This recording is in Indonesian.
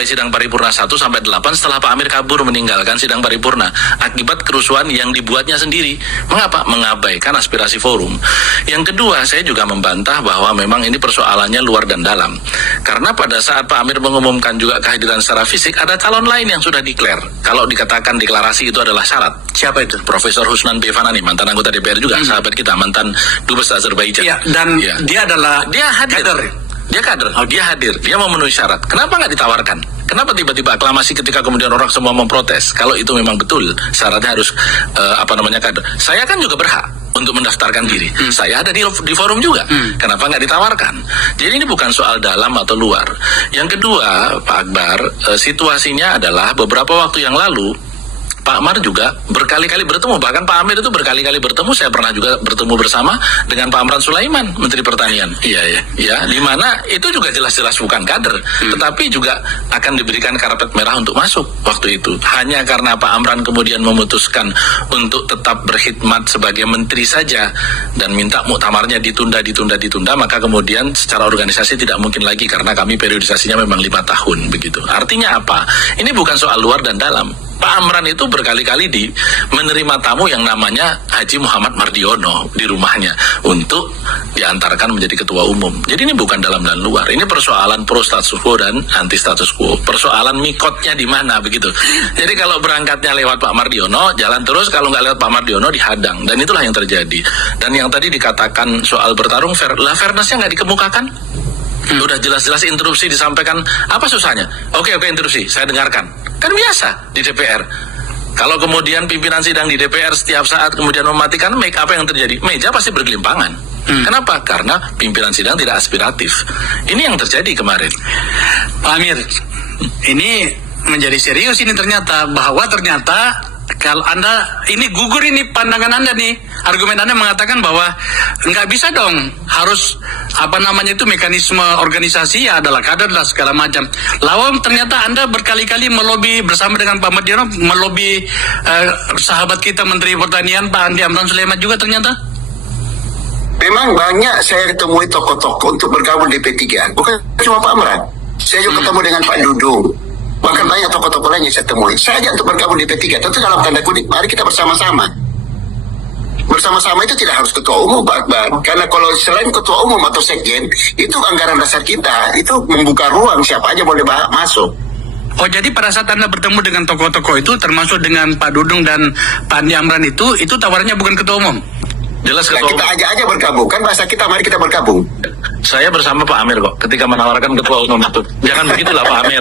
mulai sidang paripurna 1 sampai 8 setelah Pak Amir kabur meninggalkan sidang paripurna akibat kerusuhan yang dibuatnya sendiri. Mengapa? Mengabaikan aspirasi forum. Yang kedua, saya juga membantah bahwa memang ini persoalannya luar dan dalam. Karena pada saat Pak Amir mengumumkan juga kehadiran secara fisik, ada calon lain yang sudah declare. Kalau dikatakan deklarasi itu adalah syarat. Siapa itu? Profesor Husnan Bevanani, mantan anggota DPR juga, sahabat kita, mantan Dubes Azerbaijan. Ya, dan dia adalah hadir. Dia kader, dia hadir, dia memenuhi syarat. Kenapa nggak ditawarkan? Kenapa tiba-tiba aklamasi ketika kemudian orang semua memprotes? Kalau itu memang betul, syaratnya harus kader. Saya kan juga berhak untuk mendaftarkan diri. Saya ada di forum juga. Kenapa nggak ditawarkan? Jadi ini bukan soal dalam atau luar. Yang kedua, Pak Akbar, situasinya adalah beberapa waktu yang lalu Pak Amar juga berkali-kali bertemu, bahkan Pak Amir itu berkali-kali bertemu. Saya pernah juga bertemu bersama dengan Pak Amran Sulaiman, Menteri Pertanian. Ya, di mana itu juga jelas-jelas bukan kader, tetapi juga akan diberikan karpet merah untuk masuk waktu itu. Hanya karena Pak Amran kemudian memutuskan untuk tetap berkhidmat sebagai menteri saja dan minta muktamarnya ditunda, maka kemudian secara organisasi tidak mungkin lagi karena kami periodisasinya memang 5 tahun begitu. Artinya apa? Ini bukan soal luar dan dalam. Pak Amran itu berkali-kali menerima tamu yang namanya Haji Muhammad Mardiono di rumahnya untuk diantarkan menjadi ketua umum. Jadi ini bukan dalam dan luar. Ini persoalan pro status quo dan anti status quo. Persoalan mikotnya di mana begitu. Jadi kalau berangkatnya lewat Pak Mardiono, jalan terus. Kalau nggak lewat Pak Mardiono, dihadang. Dan itulah yang terjadi. Dan yang tadi dikatakan soal bertarung, fairness-nya nggak dikemukakan. Udah jelas-jelas interupsi disampaikan, apa susahnya? Oke, interupsi, saya dengarkan. Kan biasa di DPR. Kalau kemudian pimpinan sidang di DPR setiap saat kemudian mematikan mic, apa yang terjadi? Meja pasti bergelimpangan. Kenapa? Karena pimpinan sidang tidak aspiratif. Ini yang terjadi kemarin. Pak Amir, ini menjadi serius ini ternyata, bahwa ternyata kalau Anda ini gugur, ini pandangan Anda nih, argumen Anda mengatakan bahwa nggak bisa dong, harus mekanisme organisasi ya adalah kader lah segala macam. Lawan ternyata Anda berkali-kali melobi bersama dengan Pak Mardiono, melobi sahabat kita Menteri Pertanian Pak Andi Amran Sulaiman juga ternyata. Memang banyak saya temui tokoh-tokoh untuk bergabung di P3, bukan cuma Pak Amran. Saya juga ketemu dengan Pak Dudung. Bahkan banyak tokoh-tokoh lain yang saya temui. Saya ajak untuk bergabung di P3. Tentu dalam tanda kutip, mari kita bersama-sama. Bersama-sama itu tidak harus ketua umum, Pak Akbar. Karena kalau selain ketua umum atau sekjen, itu anggaran dasar kita. Itu membuka ruang, siapa aja boleh masuk. Oh, jadi pada saat Anda bertemu dengan tokoh-tokoh itu, termasuk dengan Pak Dudung dan Pak Andi Amran itu tawarannya bukan ketua umum? Jelas Nah, ketua kita umum. ajak aja bergabung. Kan bahasa kita, mari kita bergabung. Saya bersama Pak Amir kok ketika menawarkan ketua umum itu. Jangan begitulah Pak Amir.